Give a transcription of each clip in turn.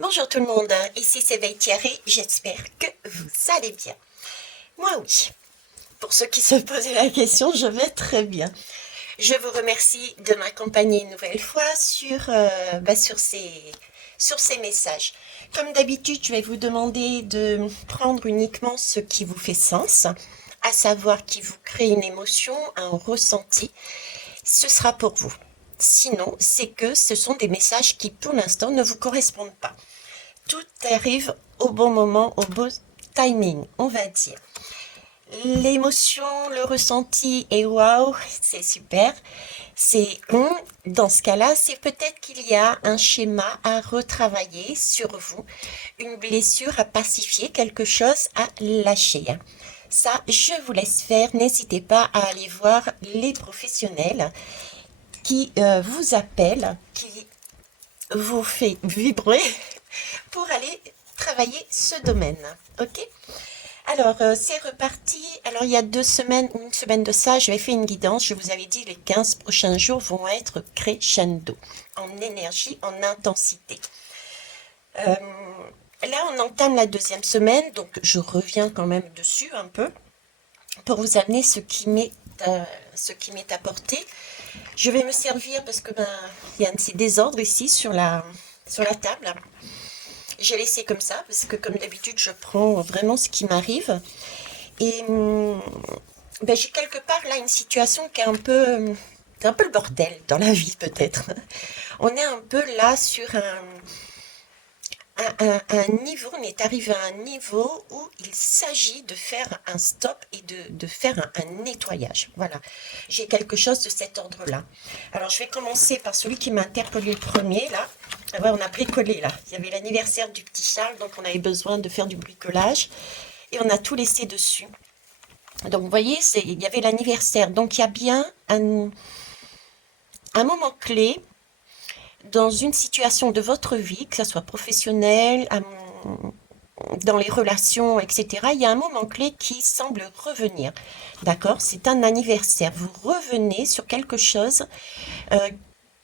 Bonjour tout le monde, ici c'est Thierry, j'espère que vous allez bien. Moi oui, pour ceux qui se posaient la question, je vais très bien. Je vous remercie de m'accompagner une nouvelle fois sur ces messages. Comme d'habitude, je vais vous demander de prendre uniquement ce qui vous fait sens, à savoir qui vous crée une émotion, un ressenti. Ce sera pour vous. Sinon, c'est que ce sont des messages qui pour l'instant ne vous correspondent pas. Tout arrive au bon moment, au bon timing, on va dire. L'émotion, le ressenti est waouh, c'est super. Dans ce cas-là, c'est peut-être qu'il y a un schéma à retravailler sur vous, une blessure à pacifier, quelque chose à lâcher. Ça, je vous laisse faire. N'hésitez pas à aller voir les professionnels qui vous appellent, qui vous fait vibrer pour aller travailler ce domaine. Ok? Alors, c'est reparti. Alors, il y a 2 semaines ou une semaine de ça, j'avais fait une guidance. Je vous avais dit les 15 prochains jours vont être crescendo, en énergie, en intensité. Là, on entame la 2e semaine, donc je reviens quand même dessus un peu pour vous amener ce qui m'est apporté. Je vais me servir parce que il y a un petit désordre ici sur la table. J'ai laissé comme ça parce que comme d'habitude je prends vraiment ce qui m'arrive et j'ai quelque part là une situation qui est un peu le bordel dans la vie peut-être. On est un peu là sur un niveau, on est arrivé à un niveau où il s'agit de faire un stop et de faire un nettoyage. Voilà, j'ai quelque chose de cet ordre-là. Alors je vais commencer par celui qui m'a interpellé le premier là. Ah ouais, on a bricolé là. Il y avait l'anniversaire du petit Charles, donc on avait besoin de faire du bricolage et on a tout laissé dessus. Donc vous voyez, il y avait l'anniversaire. Donc il y a bien un moment clé dans une situation de votre vie, que ce soit professionnelle, dans les relations, etc., il y a un moment clé qui semble revenir. D'accord? C'est un anniversaire. Vous revenez sur quelque chose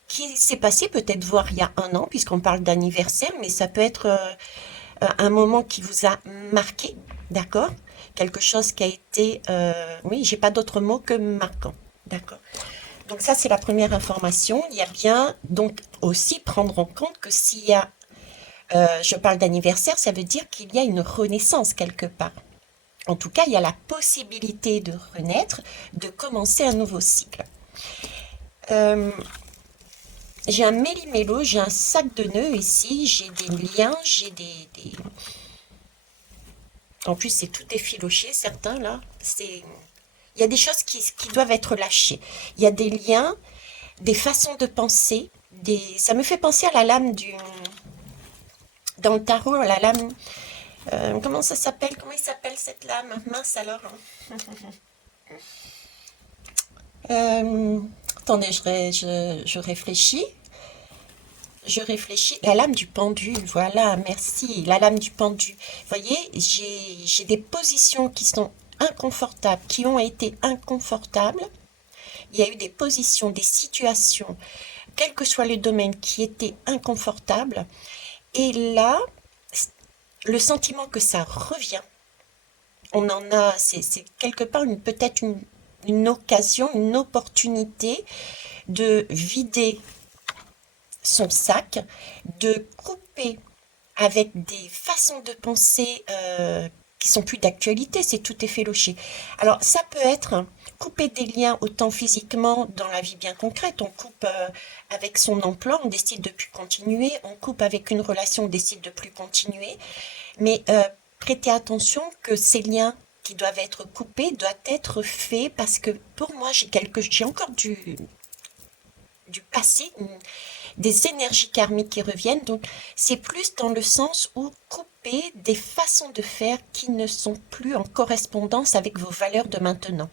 qui s'est passé peut-être voir il y a un an, puisqu'on parle d'anniversaire, mais ça peut être un moment qui vous a marqué. D'accord? Quelque chose qui a été, oui, j'ai pas d'autre mot que marquant. D'accord? Donc ça, c'est la première information. Il y a bien, donc aussi prendre en compte que s'il y a, je parle d'anniversaire, ça veut dire qu'il y a une renaissance quelque part. En tout cas, il y a la possibilité de renaître, de commencer un nouveau cycle. Euh, j'ai un méli-mélo, j'ai un sac de nœuds ici, j'ai des liens, j'ai des... En plus, c'est tout effiloché, certains là. Il y a des choses qui doivent être lâchées. Il y a des liens, des façons de penser, ça me fait penser à la lame dans le tarot, à la lame, comment ça s'appelle? Comment il s'appelle cette lame? Mince alors. Euh, attendez, je réfléchis. Je réfléchis. La lame du pendule, voilà, merci. La lame du pendule. Vous voyez, j'ai des positions qui sont inconfortables, qui ont été inconfortables. Il y a eu des positions, des situations, quel que soit le domaine, qui étaient inconfortables. Et là, le sentiment que ça revient, on en a, c'est quelque part peut-être une occasion, une opportunité de vider son sac, de couper avec des façons de penser qui sont plus d'actualité, c'est tout effiloché. Alors ça peut être couper des liens autant physiquement dans la vie bien concrète, on coupe avec son emploi, on décide de plus continuer, on coupe avec une relation, on décide de plus continuer, mais prêtez attention que ces liens qui doivent être coupés doivent être faits parce que pour moi j'ai encore du passé, des énergies karmiques qui reviennent. Donc, c'est plus dans le sens où couper des façons de faire qui ne sont plus en correspondance avec vos valeurs de maintenant.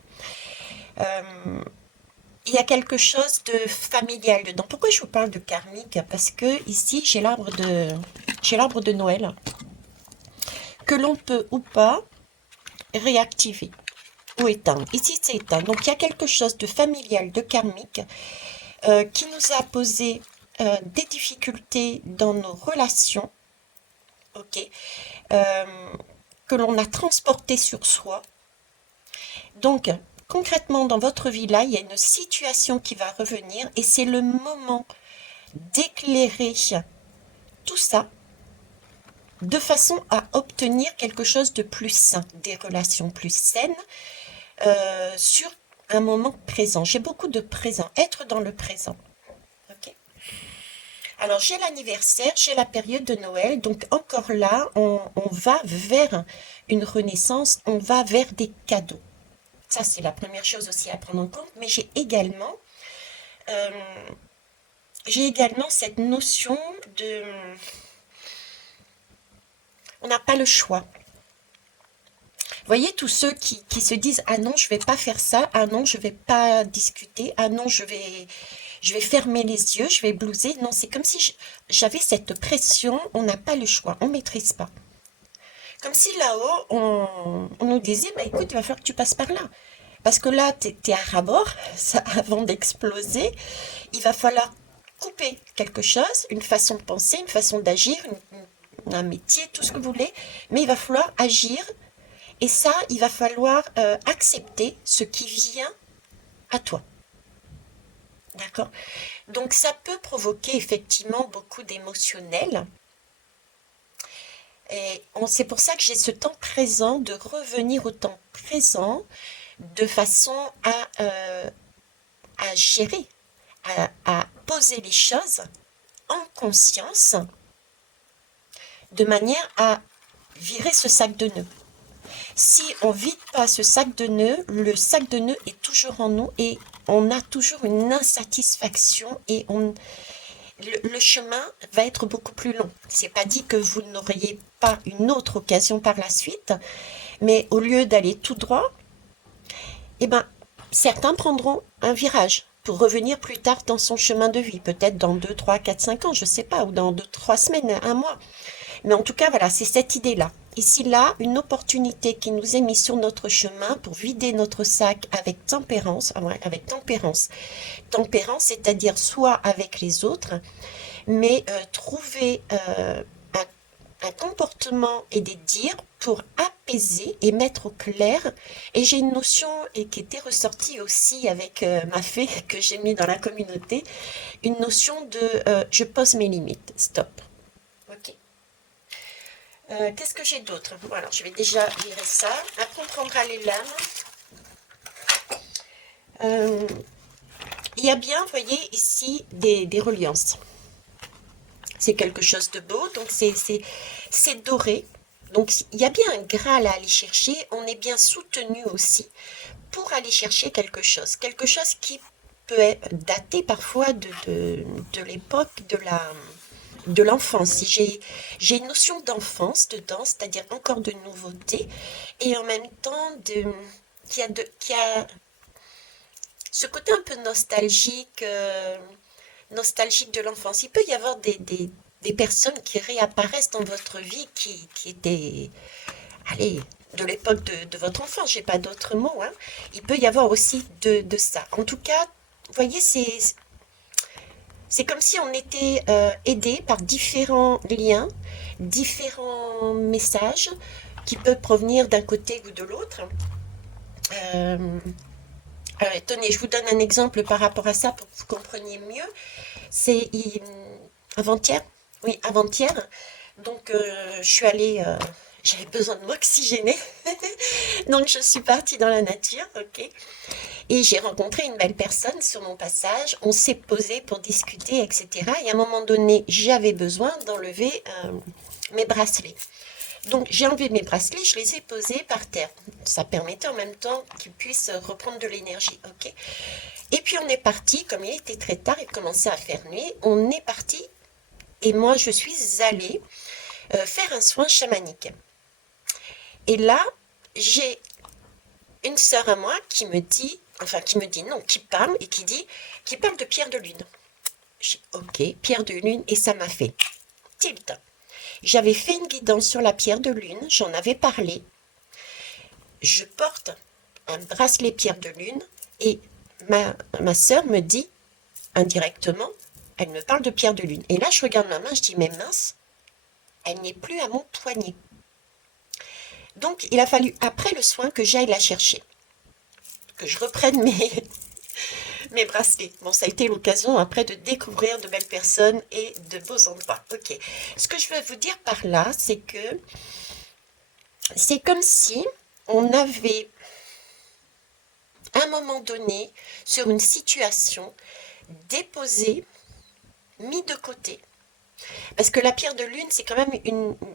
Il y a quelque chose de familial dedans. Pourquoi je vous parle de karmique? Parce que ici, j'ai l'arbre de Noël que l'on peut ou pas réactiver ou éteindre. Ici, c'est éteint. Donc, il y a quelque chose de familial, de karmique, qui nous a posé des difficultés dans nos relations ok, euh, que l'on a transporté sur soi. Donc, concrètement, dans votre vie, là, il y a une situation qui va revenir et c'est le moment d'éclairer tout ça de façon à obtenir quelque chose de plus sain, des relations plus saines sur un moment présent. J'ai beaucoup de présent, être dans le présent. Ok. Alors j'ai l'anniversaire, j'ai la période de Noël, donc encore là, on va vers une renaissance, on va vers des cadeaux. Ça, c'est la première chose aussi à prendre en compte, mais euh, j'ai également cette notion de, on n'a pas le choix. Vous voyez, tous ceux qui se disent, ah non, je vais pas faire ça, ah non, je vais pas discuter, ah non, je vais fermer les yeux, je vais blouser. Non, c'est comme si j'avais cette pression, on n'a pas le choix, on maîtrise pas. Comme si là-haut, on nous disait, bah écoute, il va falloir que tu passes par là. Parce que là, t'es à ras-bord, ça, avant d'exploser, il va falloir couper quelque chose, une façon de penser, une façon d'agir, un métier, tout ce que vous voulez, mais il va falloir agir et ça, il va falloir accepter ce qui vient à toi. D'accord? Donc ça peut provoquer effectivement beaucoup d'émotionnel. Et c'est pour ça que j'ai ce temps présent, de revenir au temps présent de façon à gérer, à poser les choses en conscience de manière à virer ce sac de nœuds. Si on ne vide pas ce sac de nœuds, le sac de nœuds est toujours en nous et on a toujours une insatisfaction et le chemin va être beaucoup plus long. C'est pas dit que vous n'auriez pas une autre occasion par la suite, mais au lieu d'aller tout droit, eh ben, certains prendront un virage pour revenir plus tard dans son chemin de vie, peut-être dans 2, 3, 4, 5 ans, je ne sais pas, ou dans 2, 3 semaines, un mois. Mais en tout cas, voilà, c'est cette idée-là. Ici, là, une opportunité qui nous est mise sur notre chemin pour vider notre sac avec tempérance, avec tempérance. Tempérance, c'est-à-dire soit avec les autres, mais trouver un comportement et des dires pour apaiser et mettre au clair. Et j'ai une notion et qui était ressortie aussi avec ma fée que j'ai mis dans la communauté, une notion de je pose mes limites, stop. Ok. Qu'est-ce que j'ai d'autre? Bon, alors je vais déjà virer ça. Après on prendra les lames. Euh, il y a bien, vous voyez ici, des reliances. C'est quelque chose de beau, donc c'est doré. Donc il y a bien un Graal à aller chercher, on est bien soutenu aussi pour aller chercher quelque chose qui peut dater parfois de l'époque de l'enfance. Si j'ai une notion d'enfance dedans, c'est-à-dire encore de nouveauté, et en même temps qui a ce côté un peu nostalgique de l'enfance. Il peut y avoir des personnes qui réapparaissent dans votre vie qui étaient, allez, de l'époque de votre enfance, j'ai pas d'autres mots, hein. Il peut y avoir aussi de ça. En tout cas, vous voyez, c'est comme si on était aidé par différents liens, différents messages qui peuvent provenir d'un côté ou de l'autre. Euh, Tenez, je vous donne un exemple par rapport à ça pour que vous compreniez mieux. C'est avant-hier, oui, avant-hier. Donc, je suis allée, j'avais besoin de m'oxygéner. Donc, je suis partie dans la nature, ok. Et j'ai rencontré une belle personne sur mon passage. On s'est posé pour discuter, etc. Et à un moment donné, j'avais besoin d'enlever mes bracelets. Donc j'ai enlevé mes bracelets, je les ai posés par terre. Ça permettait en même temps qu'ils puissent reprendre de l'énergie, ok. Et puis on est parti, comme il était très tard, il commençait à faire nuit, on est parti et moi je suis allée faire un soin chamanique. Et là, j'ai une sœur à moi qui me dit, non, qui parle de pierre de lune. J'ai dit, ok, pierre de lune, et ça m'a fait tilt. J'avais fait une guidance sur la pierre de lune, j'en avais parlé. Je porte un bracelet pierre de lune et ma sœur me dit indirectement, elle me parle de pierre de lune. Et là, je regarde ma main, je dis, mais mince, Elle n'est plus à mon poignet. Donc, il a fallu, après le soin, que j'aille la chercher, que je reprenne mes bracelets. Bon, ça a été l'occasion après de découvrir de belles personnes et de beaux endroits. Ok. Ce que je veux vous dire par là, c'est que c'est comme si on avait, à un moment donné, sur une situation, déposé, mis de côté. Parce que la pierre de lune, c'est quand même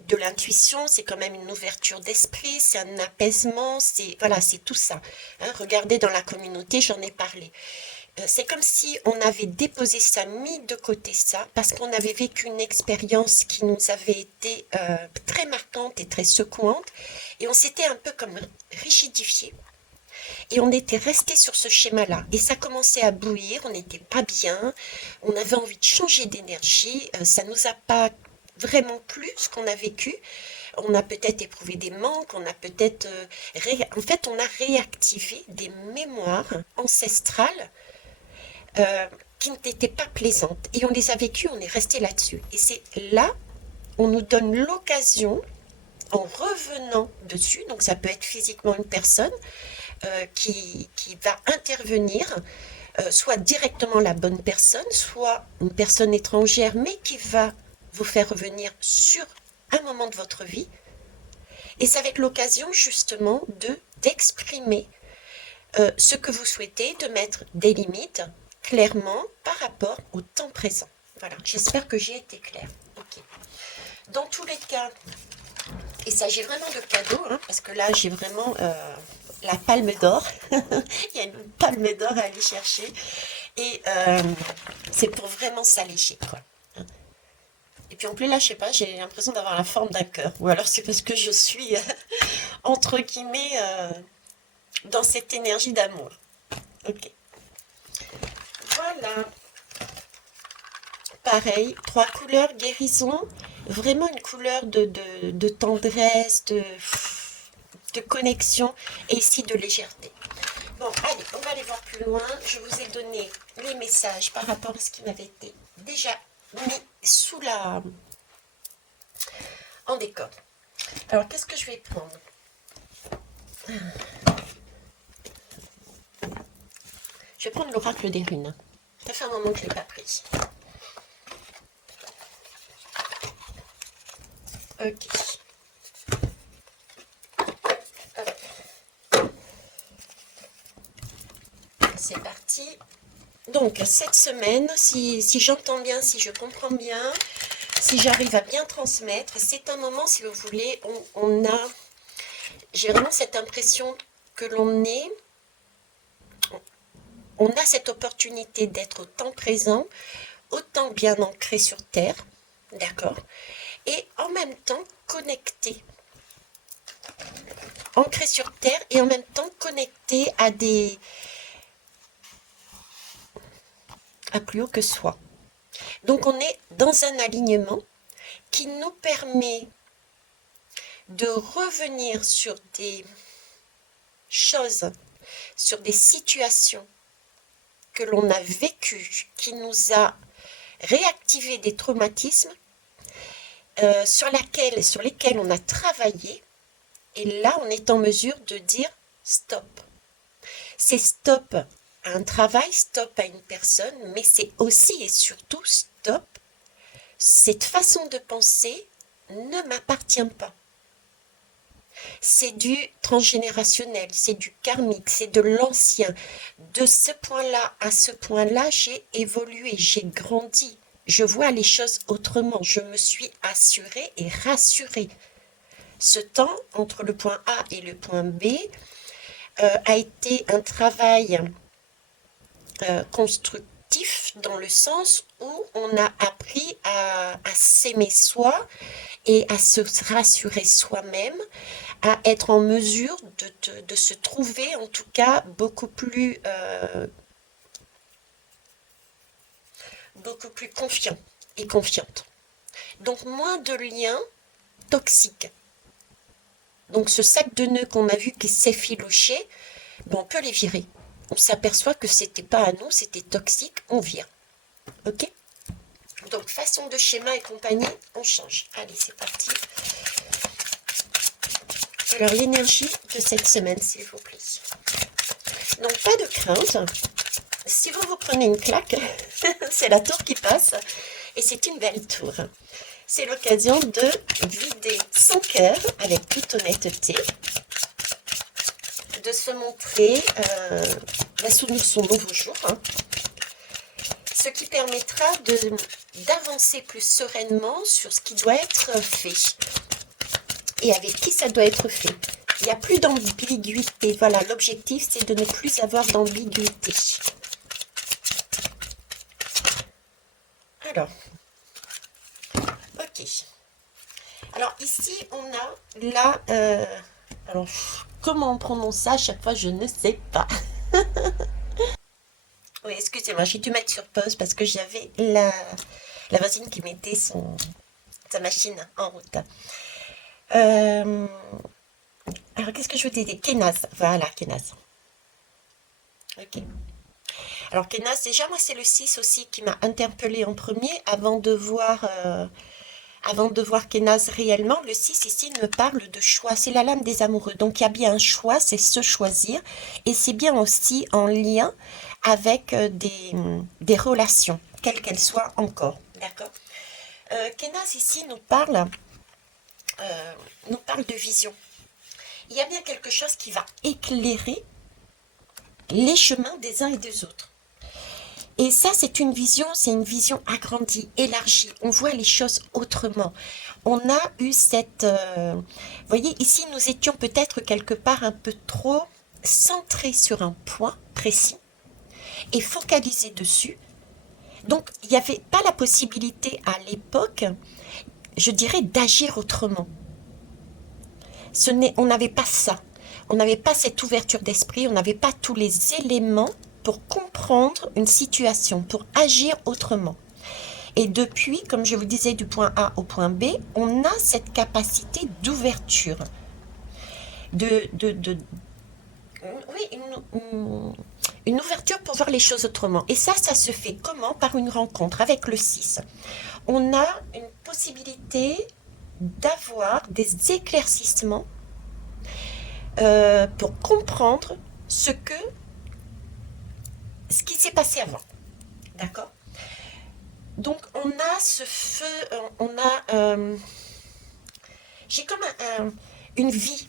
de l'intuition, c'est quand même une ouverture d'esprit, c'est un apaisement, c'est voilà, c'est tout ça. Hein, regardez dans la communauté, j'en ai parlé. C'est comme si on avait déposé ça, mis de côté ça, parce qu'on avait vécu une expérience qui nous avait été très marquante et très secouante, et on s'était un peu comme rigidifié. Et on était resté sur ce schéma-là. Et ça commençait à bouillir, on n'était pas bien, on avait envie de changer d'énergie, ça nous a pas vraiment plu ce qu'on a vécu. On a peut-être éprouvé des manques, on a peut-être... en fait, on a réactivé des mémoires ancestrales qui n'étaient pas plaisantes. Et on les a vécues, on est resté là-dessus. Et c'est là, on nous donne l'occasion, en revenant dessus, donc ça peut être physiquement une personne, qui va intervenir, soit directement la bonne personne, soit une personne étrangère, mais qui va vous faire revenir sur un moment de votre vie. Et ça va être l'occasion justement d'exprimer ce que vous souhaitez, de mettre des limites clairement par rapport au temps présent. Voilà, j'espère que j'ai été claire. Ok. Dans tous les cas, il s'agit vraiment de cadeaux, hein, parce que là j'ai vraiment la palme d'or. Il y a une palme d'or à aller chercher. Et c'est pour vraiment s'alléger, quoi. Et puis en plus là, je sais pas, j'ai l'impression d'avoir la forme d'un cœur. Ou alors c'est parce que je suis, entre guillemets, dans cette énergie d'amour. Ok. Voilà. Pareil, 3 couleurs, guérison. Vraiment une couleur de tendresse, de connexion et ici de légèreté. Bon, allez, on va aller voir plus loin. Je vous ai donné les messages par rapport à ce qui m'avait été déjà mis en décor. Alors, qu'est-ce que je vais prendre? Je vais prendre l'oracle des runes. Ça fait un moment que je ne l'ai pas pris. Ok. C'est parti. Donc, cette semaine, si j'entends bien, si je comprends bien, si j'arrive à bien transmettre, c'est un moment, si vous voulez, j'ai vraiment cette impression que on a cette opportunité d'être autant présent, autant bien ancré sur Terre, d'accord, et en même temps connecté, ancré sur Terre et en même temps connecté à plus haut que soi. Donc on est dans un alignement qui nous permet de revenir sur des choses, sur des situations que l'on a vécues, qui nous a réactivé des traumatismes sur lesquels on a travaillé. Et là, on est en mesure de dire stop. C'est stop à un travail, stop à une personne, mais c'est aussi et surtout stop. Cette façon de penser ne m'appartient pas. C'est du transgénérationnel, c'est du karmique, c'est de l'ancien. De ce point-là à ce point-là, j'ai évolué, j'ai grandi. Je vois les choses autrement. Je me suis assurée et rassurée. Ce temps entre le point A et le point B a été un travail constructif dans le sens où on a appris à s'aimer soi et à se rassurer soi-même, à être en mesure de se trouver en tout cas beaucoup plus confiant et confiante. Donc moins de liens toxiques. Donc ce sac de nœuds qu'on a vu qui s'effilochait, on peut les virer. On s'aperçoit que c'était pas à nous, c'était toxique, on vire. Ok? Donc, façon de schéma et compagnie, on change. Allez, c'est parti. Alors, l'énergie de cette semaine, s'il vous plaît. Donc, pas de crainte. Si vous vous prenez une claque, c'est la tour qui passe. Et c'est une belle tour. C'est l'occasion de vider son cœur avec toute honnêteté, de se montrer sous son nouveau jour, hein, ce qui permettra d'avancer plus sereinement sur ce qui doit être fait et avec qui ça doit être fait. Il n'y a plus d'ambiguïté. Voilà, l'objectif, c'est de ne plus avoir d'ambiguïté. Alors, ok. Alors ici, on a la... alors, comment on prononce ça? À chaque fois, je ne sais pas. Oui, excusez-moi, j'ai dû mettre sur pause parce que j'avais la voisine qui mettait sa machine en route. Alors, qu'est-ce que je veux te dire? Kenas, voilà, Kenas. Ok. Alors, Kenas, déjà, moi, c'est le 6 aussi qui m'a interpellée en premier avant de voir Kenas réellement. Le 6 ici me parle de choix. C'est la lame des amoureux. Donc, il y a bien un choix, c'est se choisir. Et c'est bien aussi en lien avec des relations, quelles qu'elles soient encore. D'accord. Kenas ici nous parle de vision. Il y a bien quelque chose qui va éclairer les chemins des uns et des autres. Et ça, c'est une vision agrandie, élargie. On voit les choses autrement. On a eu vous voyez, ici, nous étions peut-être quelque part un peu trop centrés sur un point précis et focalisés dessus. Donc, il n'y avait pas la possibilité à l'époque, je dirais, d'agir autrement. On n'avait pas ça. On n'avait pas cette ouverture d'esprit, on n'avait pas tous les éléments pour comprendre une situation, pour agir autrement. Et depuis, comme je vous disais, du point A au point B, on a cette capacité d'ouverture. Oui, une ouverture pour voir les choses autrement. Et ça se fait comment? Par une rencontre avec le 6. On a une possibilité d'avoir des éclaircissements pour comprendre ce qui s'est passé avant. D'accord? Donc, on a ce feu, j'ai comme une vie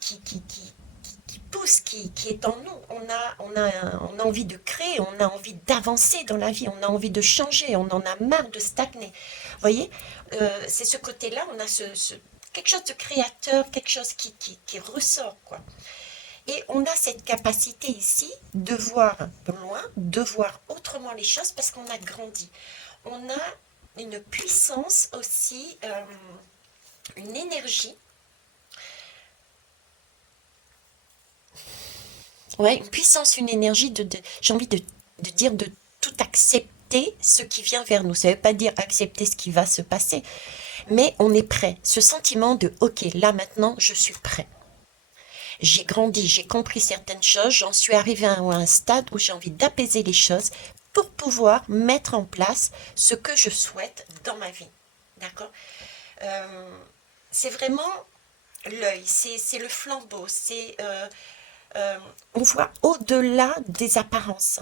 qui pousse, qui est en nous. On a envie de créer, on a envie d'avancer dans la vie, on a envie de changer, on en a marre de stagner. Vous voyez, c'est ce côté-là, on a quelque chose de créateur, quelque chose qui ressort, quoi. Et on a cette capacité ici de voir loin, de voir autrement les choses parce qu'on a grandi. On a une puissance aussi, une énergie. Ouais, une puissance, une énergie j'ai envie de dire de tout accepter ce qui vient vers nous. Ça ne veut pas dire accepter ce qui va se passer, mais on est prêt. Ce sentiment de OK, là maintenant, je suis prêt. J'ai grandi, j'ai compris certaines choses, j'en suis arrivée à un stade où j'ai envie d'apaiser les choses pour pouvoir mettre en place ce que je souhaite dans ma vie. D'accord. C'est vraiment l'œil, c'est le flambeau, on voit au-delà des apparences.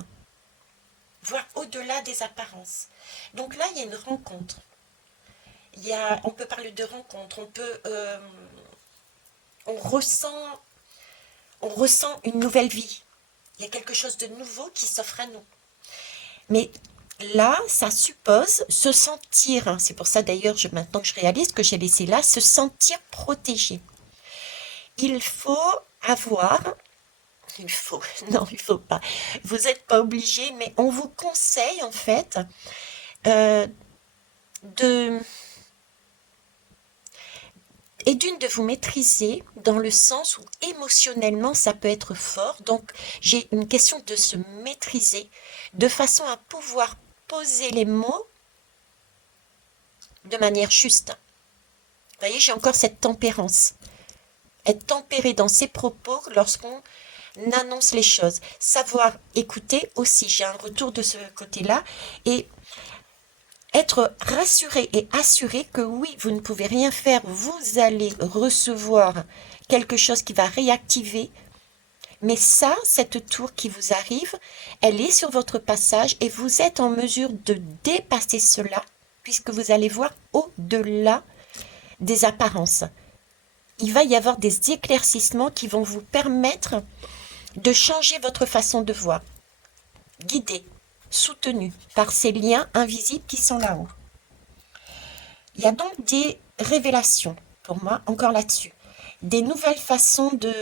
Voir au-delà des apparences. Donc là, il y a une rencontre. On peut parler de rencontre, on ressent on ressent une nouvelle vie. Il y a quelque chose de nouveau qui s'offre à nous. Mais là, ça suppose se sentir, hein, c'est pour ça d'ailleurs, maintenant que je réalise que j'ai laissé là, se sentir protégé. Il faut avoir, non, il faut pas. Vous n'êtes pas obligé, mais on vous conseille en fait euh, de de vous maîtriser dans le sens où émotionnellement ça peut être fort. Donc j'ai une question de se maîtriser de façon à pouvoir poser les mots de manière juste. Vous voyez, j'ai encore cette tempérance. Être tempéré dans ses propos lorsqu'on annonce les choses. Savoir écouter aussi. J'ai un retour de ce côté-là. Et être rassuré et assuré que oui, vous ne pouvez rien faire, vous allez recevoir quelque chose qui va réactiver. Mais ça, cette tour qui vous arrive, elle est sur votre passage et vous êtes en mesure de dépasser cela puisque vous allez voir au-delà des apparences. Il va y avoir des éclaircissements qui vont vous permettre de changer votre façon de voir, guidé, soutenu par ces liens invisibles qui sont là-haut. Il y a donc des révélations, pour moi, encore là-dessus. Des nouvelles façons de...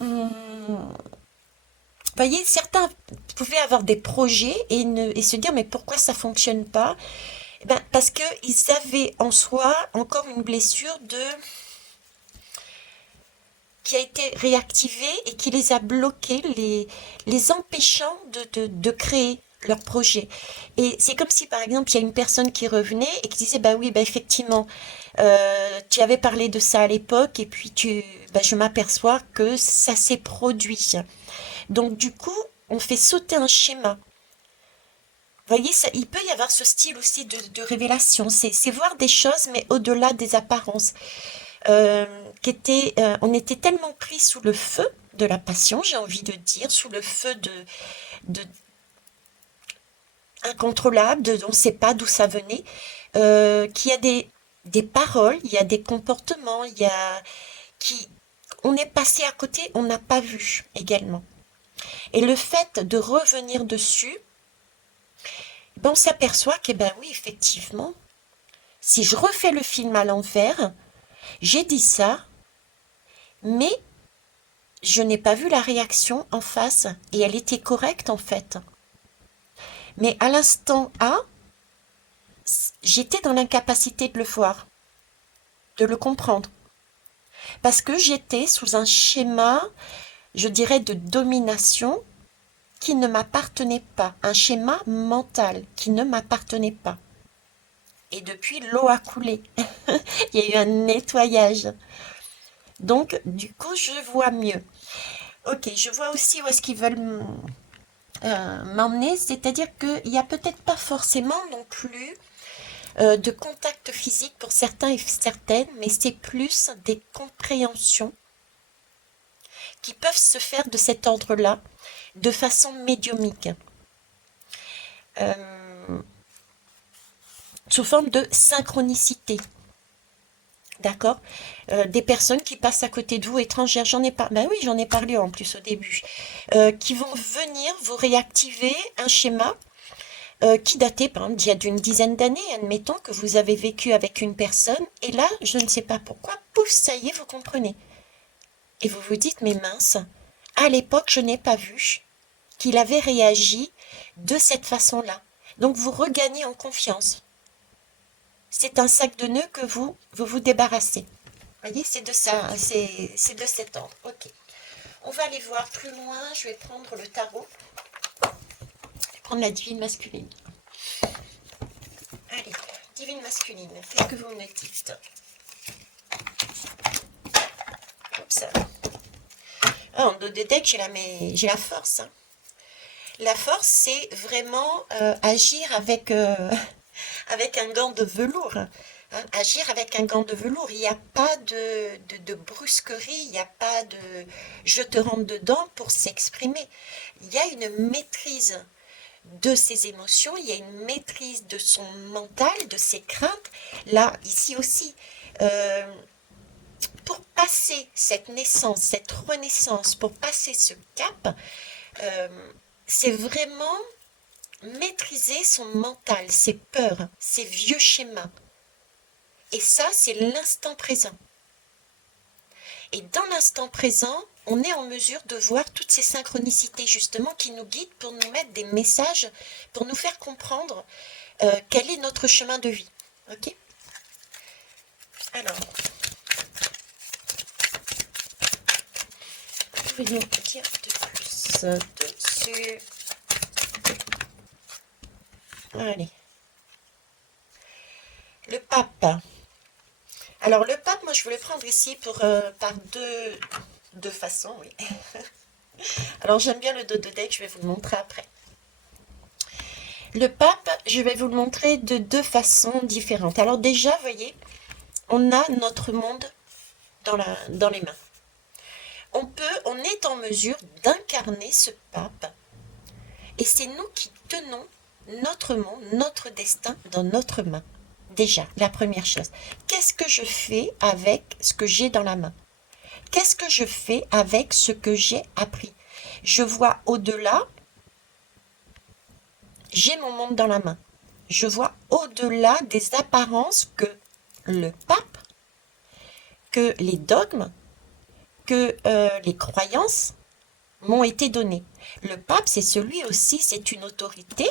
Vous voyez, certains pouvaient avoir des projets et se dire, mais pourquoi ça fonctionne pas? Eh ben, parce qu'ils avaient en soi encore une blessure qui a été réactivée et qui les a bloqués, les empêchant de créer leur projet. Et c'est comme si, par exemple, il y a une personne qui revenait et qui disait, bah oui, bah effectivement, tu avais parlé de ça à l'époque et puis bah, je m'aperçois que ça s'est produit. Donc, du coup, on fait sauter un schéma. Vous voyez, ça, il peut y avoir ce style aussi de révélation. C'est voir des choses, mais au-delà des apparences. On était tellement pris sous le feu de la passion, j'ai envie de dire, sous le feu de incontrôlable, on ne sait pas d'où ça venait, qu'il y a des paroles, il y a des comportements, il y a qui on est passé à côté, on n'a pas vu également. Et le fait de revenir dessus, ben on s'aperçoit que ben oui, effectivement, si je refais le film à l'envers, j'ai dit ça, mais je n'ai pas vu la réaction en face et elle était correcte en fait. Mais à l'instant A, j'étais dans l'incapacité de le voir, de le comprendre. Parce que j'étais sous un schéma, je dirais, de domination qui ne m'appartenait pas. Un schéma mental qui ne m'appartenait pas. Et depuis, l'eau a coulé. Il y a eu un nettoyage. Donc, du coup, je vois mieux. Ok, je vois aussi où est-ce qu'ils veulent m'emmener, c'est-à-dire qu'il n'y a peut-être pas forcément non plus de contact physique pour certains et certaines, mais c'est plus des compréhensions qui peuvent se faire de cet ordre-là, de façon médiumique, euh, sous forme de synchronicité. D'accord. Des personnes qui passent à côté de vous, étrangères, ben oui, j'en ai parlé en plus au début, qui vont venir vous réactiver un schéma qui datait, par exemple, d'il y a d'une dizaine d'années, admettons que vous avez vécu avec une personne, et là, je ne sais pas pourquoi, pouf, ça y est, vous comprenez. Et vous vous dites, mais mince, à l'époque, je n'ai pas vu qu'il avait réagi de cette façon-là. Donc, vous regagnez en confiance. C'est un sac de nœuds que vous débarrassez. Vous voyez, c'est de ça, c'est de cet ordre. Ok. On va aller voir plus loin. Je vais prendre le tarot. Je vais prendre la divine masculine. Allez, divine masculine, qu'est-ce que vous me dites? Oups. Ah, en dos de deck, j'ai la force. Hein. La force, c'est vraiment agir avec un gant de velours. Hein. Agir avec un gant de velours. Il n'y a pas de brusquerie, il n'y a pas de je te rentre dedans pour s'exprimer. Il y a une maîtrise de ses émotions, il y a une maîtrise de son mental, de ses craintes. Là, ici aussi, pour passer cette naissance, cette renaissance, pour passer ce cap, c'est vraiment maîtriser son mental, ses peurs, ses vieux schémas. Et ça, c'est l'instant présent. Et dans l'instant présent, on est en mesure de voir toutes ces synchronicités justement qui nous guident pour nous mettre des messages, pour nous faire comprendre quel est notre chemin de vie. Ok? Alors, pouvez-nous dire de plus dessus? Allez. Le pape. Alors le pape, moi je voulais prendre ici par deux façons, oui. Alors j'aime bien le dos de deck, je vais vous le montrer après. le pape, je vais vous le montrer de deux façons différentes. Alors déjà, voyez, on a notre monde dans les mains. On est en mesure d'incarner ce pape. Et c'est nous qui tenons notre monde, notre destin dans notre main. Déjà, la première chose. Qu'est-ce que je fais avec ce que j'ai dans la main? Qu'est-ce que je fais avec ce que j'ai appris? Je vois au-delà, j'ai mon monde dans la main. Je vois au-delà des apparences que le pape, que les dogmes, que les croyances m'ont été données. Le pape, c'est celui aussi, c'est une autorité,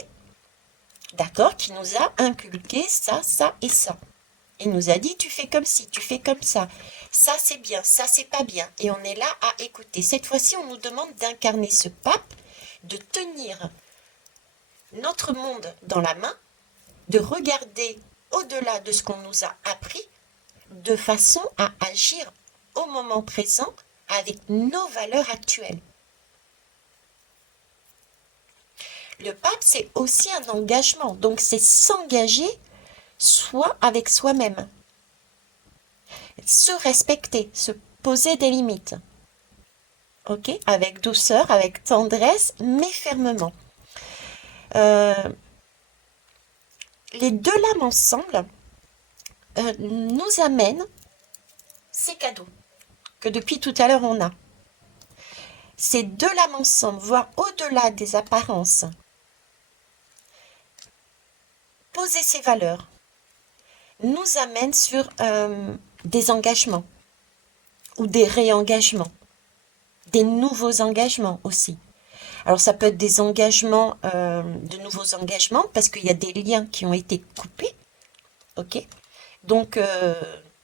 d'accord, qui nous a inculqué ça, ça et ça. Il nous a dit, tu fais comme ci, tu fais comme ça c'est bien, ça c'est pas bien. Et on est là à écouter. Cette fois-ci, on nous demande d'incarner ce pape, de tenir notre monde dans la main, de regarder au-delà de ce qu'on nous a appris, de façon à agir au moment présent avec nos valeurs actuelles. Le pape, c'est aussi un engagement, donc c'est s'engager soit avec soi-même, se respecter, se poser des limites, ok, avec douceur, avec tendresse, mais fermement. Les deux lames ensemble nous amènent ces cadeaux que depuis tout à l'heure on a. Ces deux lames ensemble, voire au-delà des apparences, poser ses valeurs, nous amène sur des engagements ou des réengagements, des nouveaux engagements aussi. Alors ça peut être des engagements, de nouveaux engagements, parce qu'il y a des liens qui ont été coupés, ok? Donc,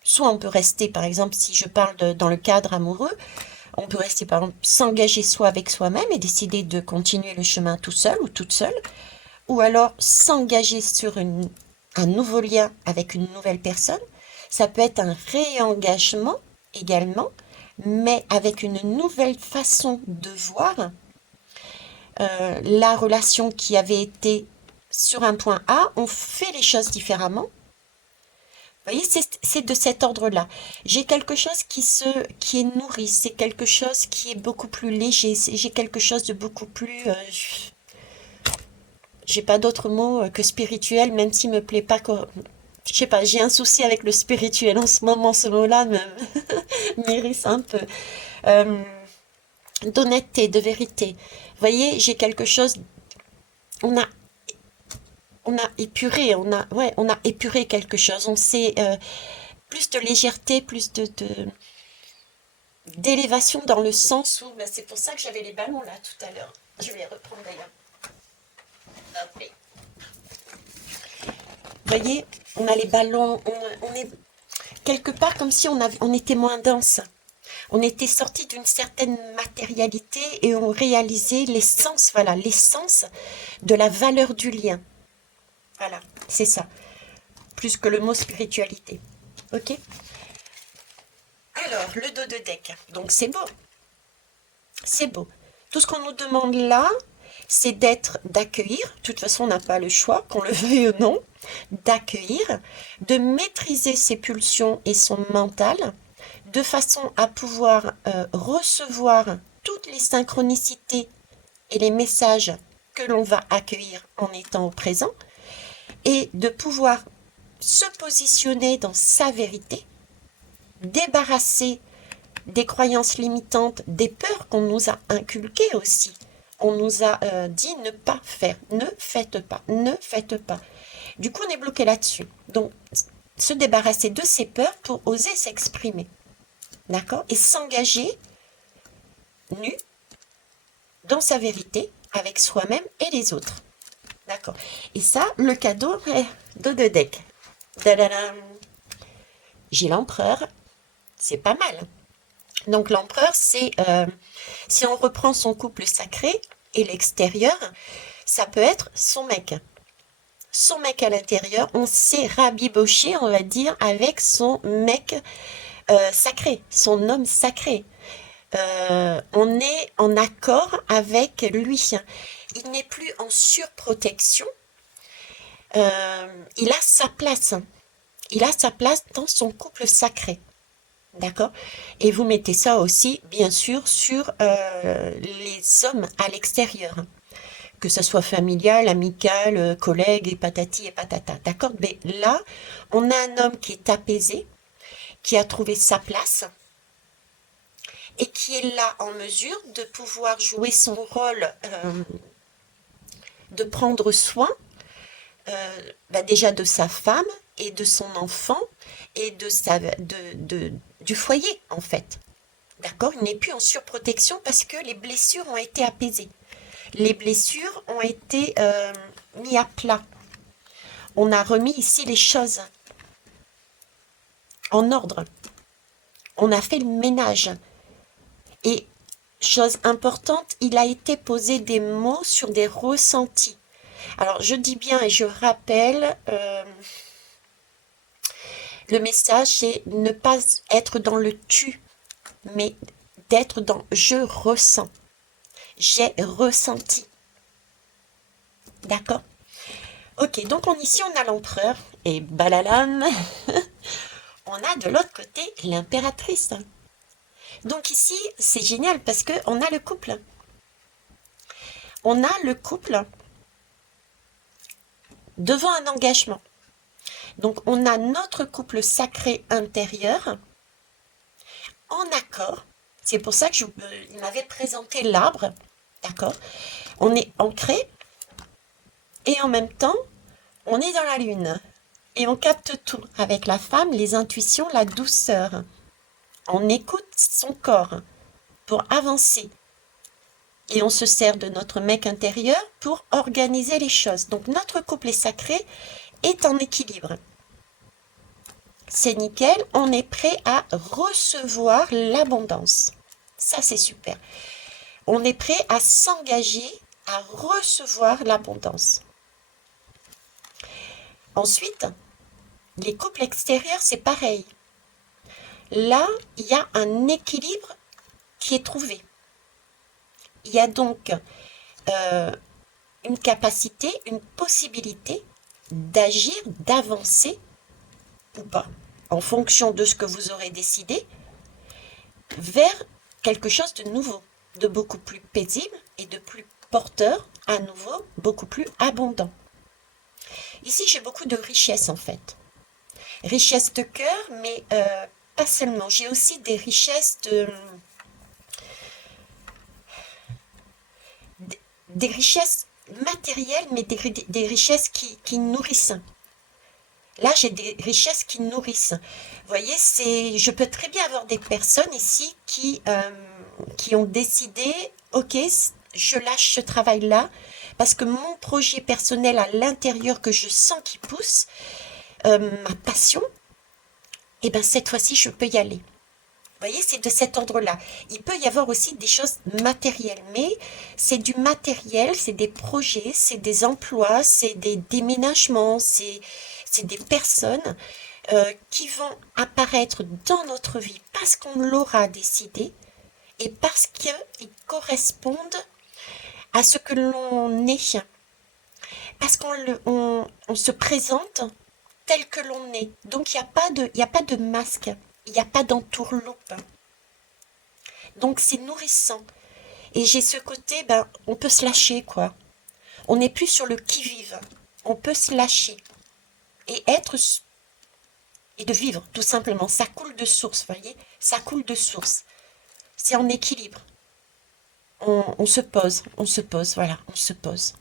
soit on peut rester, par exemple, si je parle dans le cadre amoureux, on peut rester, par exemple, s'engager soit avec soi-même et décider de continuer le chemin tout seul ou toute seule, ou alors s'engager sur un nouveau lien avec une nouvelle personne. Ça peut être un réengagement également, mais avec une nouvelle façon de voir la relation qui avait été sur un point A, on fait les choses différemment. Vous voyez, c'est de cet ordre-là. J'ai quelque chose qui est nourri, c'est quelque chose qui est beaucoup plus léger, j'ai quelque chose de beaucoup plus, j'ai pas d'autre mot que spirituel, même s'il me plaît pas. Je sais pas, j'ai un souci avec le spirituel en ce moment, ce mot-là me m'irrisse un peu. Euh, D'honnêteté, de vérité. Vous voyez, j'ai quelque chose. On a, on a épuré, on a épuré quelque chose. On sait plus de légèreté, plus d'élévation dans le sens où, ben, c'est pour ça que j'avais les ballons là tout à l'heure. Je vais les reprendre d'ailleurs. Hop, vous voyez, on a les ballons, on est quelque part comme si on était moins dense. On était sorti d'une certaine matérialité et on réalisait l'essence, voilà, l'essence de la valeur du lien. Voilà, c'est ça. Plus que le mot spiritualité. Ok? Alors, le dos de deck. Donc, c'est beau. C'est beau. Tout ce qu'on nous demande là, c'est d'accueillir. De toute façon, on n'a pas le choix, qu'on le veuille ou non, d'accueillir, de maîtriser ses pulsions et son mental, de façon à pouvoir recevoir toutes les synchronicités et les messages que l'on va accueillir en étant au présent, et de pouvoir se positionner dans sa vérité, débarrasser des croyances limitantes, des peurs qu'on nous a inculquées aussi. On nous a dit ne pas faire, ne faites pas, ne faites pas. Du coup, on est bloqué là-dessus. Donc, se débarrasser de ces peurs pour oser s'exprimer. D'accord? Et s'engager nu dans sa vérité avec soi-même et les autres. D'accord? Et ça, le cadeau est dos de deck. Tadadam. J'ai l'empereur. C'est pas mal. Donc l'empereur, c'est, si on reprend son couple sacré et l'extérieur, ça peut être son mec. Son mec à l'intérieur, on s'est rabiboché, on va dire, avec son mec sacré, son homme sacré. On est en accord avec lui. Il n'est plus en surprotection, il a sa place. Il a sa place dans son couple sacré. D'accord? Et vous mettez ça aussi, bien sûr, sur les hommes à l'extérieur, que ça soit familial, amical, collègue et patati et patata. D'accord? Mais là, on a un homme qui est apaisé, qui a trouvé sa place et qui est là en mesure de pouvoir jouer son rôle, de prendre soin déjà de sa femme et de son enfant et du foyer en fait. D'accord? Il n'est plus en surprotection parce que les blessures ont été apaisées. Les blessures ont été mis à plat. On a remis ici les choses en ordre. On a fait le ménage. Et chose importante, il a été posé des mots sur des ressentis. Alors je dis bien et je rappelle, le message c'est ne pas être dans le tu, mais d'être dans je ressens. J'ai ressenti. D'accord? Ok, donc ici on a l'empereur et balalam, on a de l'autre côté l'impératrice. Donc ici c'est génial parce que on a le couple. On a le couple devant un engagement. Donc on a notre couple sacré intérieur en accord. C'est pour ça que il m'avait présenté l'arbre. D'accord? On est ancré et en même temps, on est dans la lune. Et on capte tout avec la femme, les intuitions, la douceur. On écoute son corps pour avancer. Et on se sert de notre mec intérieur pour organiser les choses. Donc notre couple est sacré, est en équilibre. C'est nickel, on est prêt à recevoir l'abondance. Ça, c'est super. On est prêt à s'engager à recevoir l'abondance. Ensuite, les couples extérieurs, c'est pareil. Là, il y a un équilibre qui est trouvé. Il y a donc une capacité, une possibilité d'agir, d'avancer ou pas, en fonction de ce que vous aurez décidé, vers quelque chose de nouveau, de beaucoup plus paisible et de plus porteur, à nouveau, beaucoup plus abondant. Ici, j'ai beaucoup de richesse en fait. Richesse de cœur, mais pas seulement. J'ai aussi des richesses des richesses matérielles, mais des richesses qui nourrissent. Là, j'ai des richesses qui nourrissent. Vous voyez, je peux très bien avoir des personnes ici qui ont décidé, ok, je lâche ce travail-là parce que mon projet personnel à l'intérieur que je sens qui pousse, ma passion, et bien cette fois-ci, je peux y aller. Vous voyez, c'est de cet ordre-là. Il peut y avoir aussi des choses matérielles, mais c'est du matériel, c'est des projets, c'est des emplois, c'est des déménagements, c'est des personnes qui vont apparaître dans notre vie parce qu'on l'aura décidé et parce qu'ils correspondent à ce que l'on est. Parce on se présente tel que l'on est. Donc il n'y a pas de masque, il n'y a pas d'entourloupe. Donc c'est nourrissant. Et j'ai ce côté, on peut se lâcher, quoi. On n'est plus sur le qui-vive. On peut se lâcher. Et et de vivre, tout simplement. Ça coule de source, vous voyez? Ça coule de source. C'est en équilibre. On se pose, voilà, on se pose.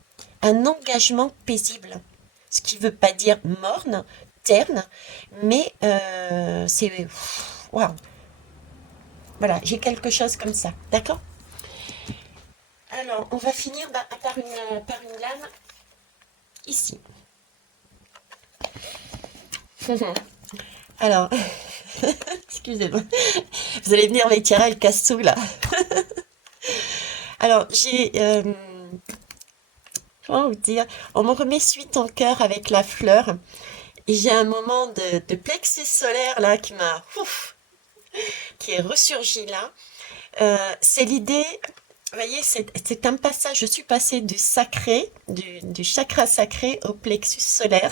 Un engagement paisible. Ce qui ne veut pas dire morne, terne, mais c'est... Waouh! Voilà, j'ai quelque chose comme ça, d'accord? Alors, on va finir par une lame ici. Alors, excusez-moi, vous allez venir m'étirer le casse-sous là. Alors, comment vous dire, on me remet suite en cœur avec la fleur. Et j'ai un moment de plexus solaire là qui est ressurgi là. C'est l'idée Vous voyez, c'est un passage. Je suis passée du sacré, du chakra sacré au plexus solaire.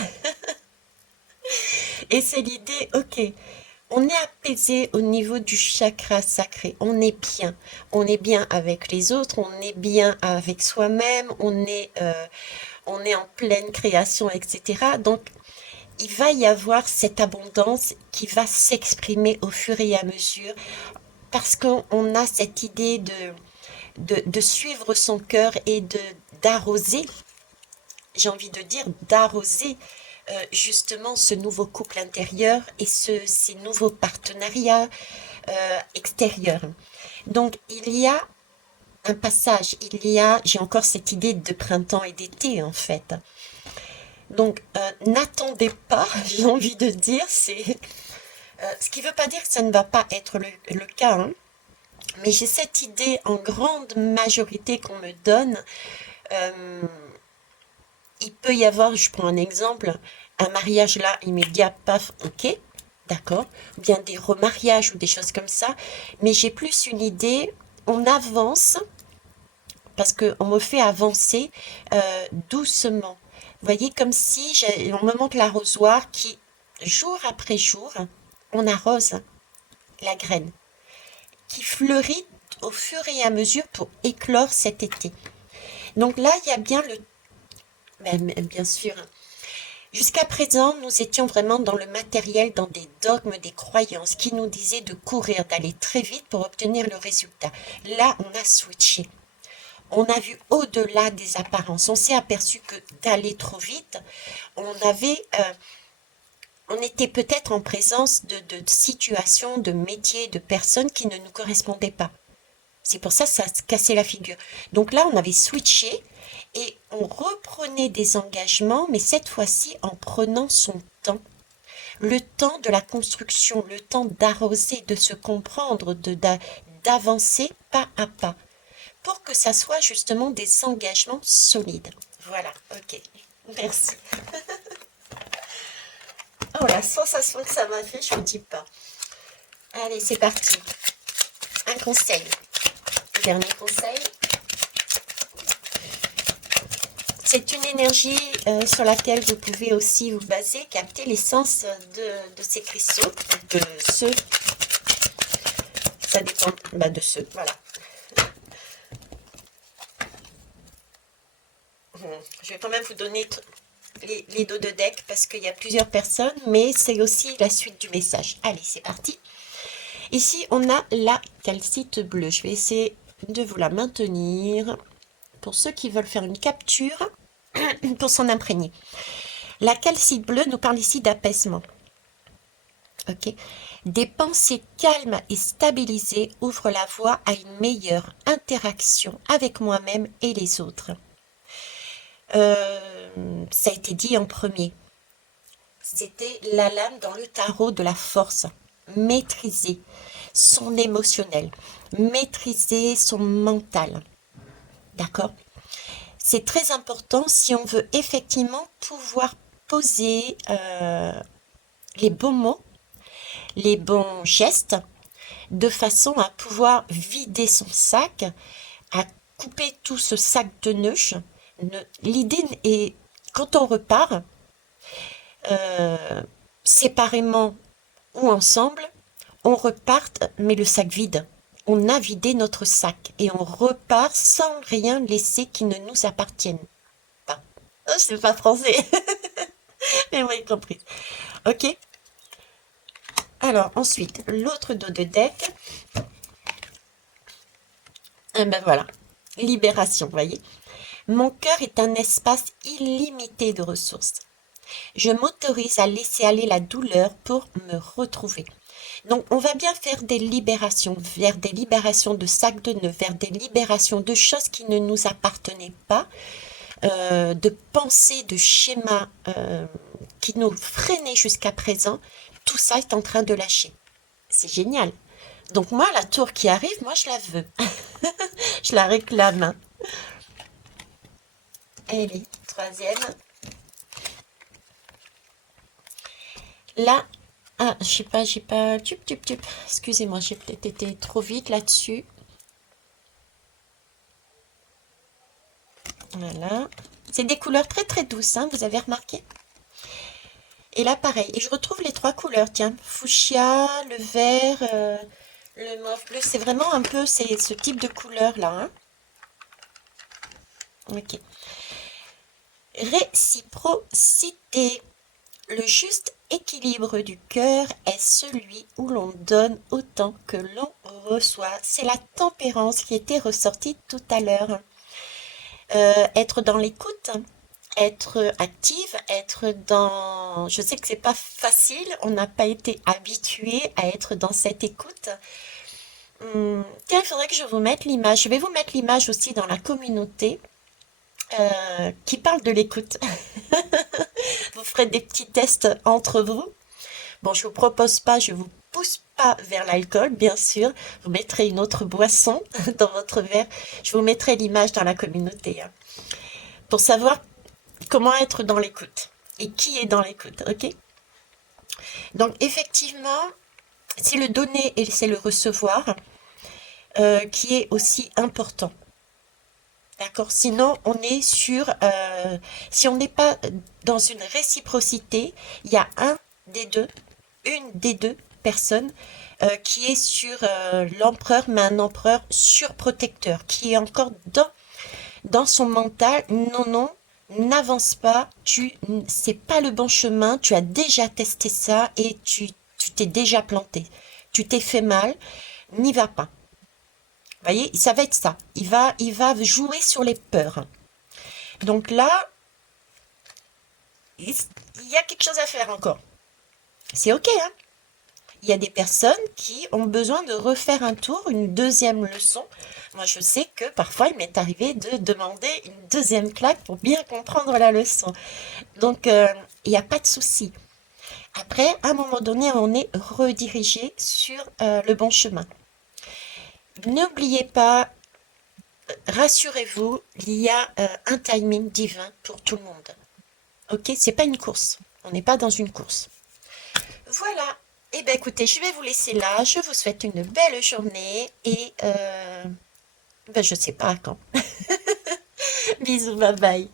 Et c'est l'idée, ok, on est apaisé au niveau du chakra sacré. On est bien. On est bien avec les autres. On est bien avec soi-même. On est en pleine création, etc. Donc, il va y avoir cette abondance qui va s'exprimer au fur et à mesure parce qu'on a cette idée de suivre son cœur et d'arroser, j'ai envie de dire, d'arroser justement ce nouveau couple intérieur et ces nouveaux partenariats extérieurs. Donc, il y a un passage, j'ai encore cette idée de printemps et d'été en fait. Donc, n'attendez pas, j'ai envie de dire, ce qui ne veut pas dire que ça ne va pas être le cas, hein, mais j'ai cette idée en grande majorité qu'on me donne. euh, il peut y avoir, je prends un exemple, un mariage là, immédiat, paf, ok, d'accord, ou bien des remariages ou des choses comme ça, mais j'ai plus une idée, on avance, parce qu'on me fait avancer doucement. Vous voyez, comme si on me montre l'arrosoir qui, jour après jour, on arrose la graine, qui fleurit au fur et à mesure pour éclore cet été. Donc là, il y a bien bien sûr, jusqu'à présent, nous étions vraiment dans le matériel, dans des dogmes, des croyances qui nous disaient de courir, d'aller très vite pour obtenir le résultat. Là, on a switché. On a vu au-delà des apparences. On s'est aperçu que d'aller trop vite, on était peut-être en présence de situations, de métiers, de personnes qui ne nous correspondaient pas. C'est pour ça que ça se cassait la figure. Donc là, on avait switché et on reprenait des engagements, mais cette fois-ci en prenant son temps. Le temps de la construction, le temps d'arroser, de se comprendre, d'avancer pas à pas, pour que ça soit justement des engagements solides. Voilà, ok. Merci. Oh, la sensation que ça m'a fait, je vous dis pas. Allez, c'est parti. Un conseil. Dernier conseil. C'est une énergie sur laquelle vous pouvez aussi vous baser, capter l'essence de ces cristaux, de ceux, ça dépend de ceux, voilà. Je vais quand même vous donner les dos de deck parce qu'il y a plusieurs personnes, mais c'est aussi la suite du message. Allez, c'est parti. Ici, on a la calcite bleue. Je vais essayer de vous la maintenir pour ceux qui veulent faire une capture pour s'en imprégner. La calcite bleue nous parle ici d'apaisement. Ok. Des pensées calmes et stabilisées ouvrent la voie à une meilleure interaction avec moi-même et les autres. Ça a été dit en premier. C'était la lame dans le tarot de la force. Maîtriser son émotionnel, maîtriser son mental. D'accord? C'est très important si on veut effectivement pouvoir poser les bons mots, les bons gestes, de façon à pouvoir vider son sac, à couper tout ce sac de nœuds. L'idée est, quand on repart, séparément ou ensemble, on repart, mais le sac vide. On a vidé notre sac et on repart sans rien laisser qui ne nous appartienne pas. Oh, c'est pas français, mais vous avez compris. Ok. Alors ensuite, l'autre dos de deck. Et ben voilà, libération, vous voyez. Mon cœur est un espace illimité de ressources. Je m'autorise à laisser aller la douleur pour me retrouver. Donc, on va bien faire des libérations, vers des libérations de sacs de nœuds, vers des libérations de choses qui ne nous appartenaient pas, de pensées, de schémas qui nous freinaient jusqu'à présent. Tout ça est en train de lâcher. C'est génial. Donc moi, la tour qui arrive, moi, je la veux. Je la réclame. Allez, troisième. Là, ah, je sais pas, j'ai pas... Excusez-moi, j'ai peut-être été trop vite là-dessus. Voilà. C'est des couleurs très très douces, hein, vous avez remarqué? Et là, pareil. Et je retrouve les trois couleurs, tiens. Fuchsia, le vert, le mauve bleu. C'est vraiment un peu ce type de couleur-là, hein. Ok. Réciprocité. Le juste équilibre du cœur est celui où l'on donne autant que l'on reçoit. C'est la tempérance qui était ressortie tout à l'heure. Être dans l'écoute, être active, être dans... Je sais que c'est pas facile, on n'a pas été habitué à être dans cette écoute. Tiens, il faudrait que je vous mette l'image. Je vais vous mettre l'image aussi dans la communauté qui parle de l'écoute. Vous ferez des petits tests entre vous. Bon, je vous propose pas, je vous pousse pas vers l'alcool, bien sûr. Vous mettrez une autre boisson dans votre verre. Je vous mettrai l'image dans la communauté, hein, pour savoir comment être dans l'écoute et qui est dans l'écoute, ok? Donc effectivement, c'est le donner et c'est le recevoir qui est aussi important. D'accord? Sinon, on est si on n'est pas dans une réciprocité, il y a une des deux personnes qui est sur l'empereur, mais un empereur surprotecteur, qui est encore dans son mental. Non, non, n'avance pas, c'est pas le bon chemin, tu as déjà testé ça et tu t'es déjà planté. Tu t'es fait mal, n'y va pas. Vous voyez, ça va être ça. Il va jouer sur les peurs. Donc là, il y a quelque chose à faire encore. C'est ok, hein? Il y a des personnes qui ont besoin de refaire un tour, une deuxième leçon. Moi, je sais que parfois, il m'est arrivé de demander une deuxième claque pour bien comprendre la leçon. Donc, il n'y a pas de souci. Après, à un moment donné, on est redirigé sur le bon chemin. N'oubliez pas, rassurez-vous, il y a un timing divin pour tout le monde. Ok, c'est pas une course. On n'est pas dans une course. Voilà. Eh bien, écoutez, je vais vous laisser là. Je vous souhaite une belle journée et ben, je sais pas à quand. Bisous, bye bye.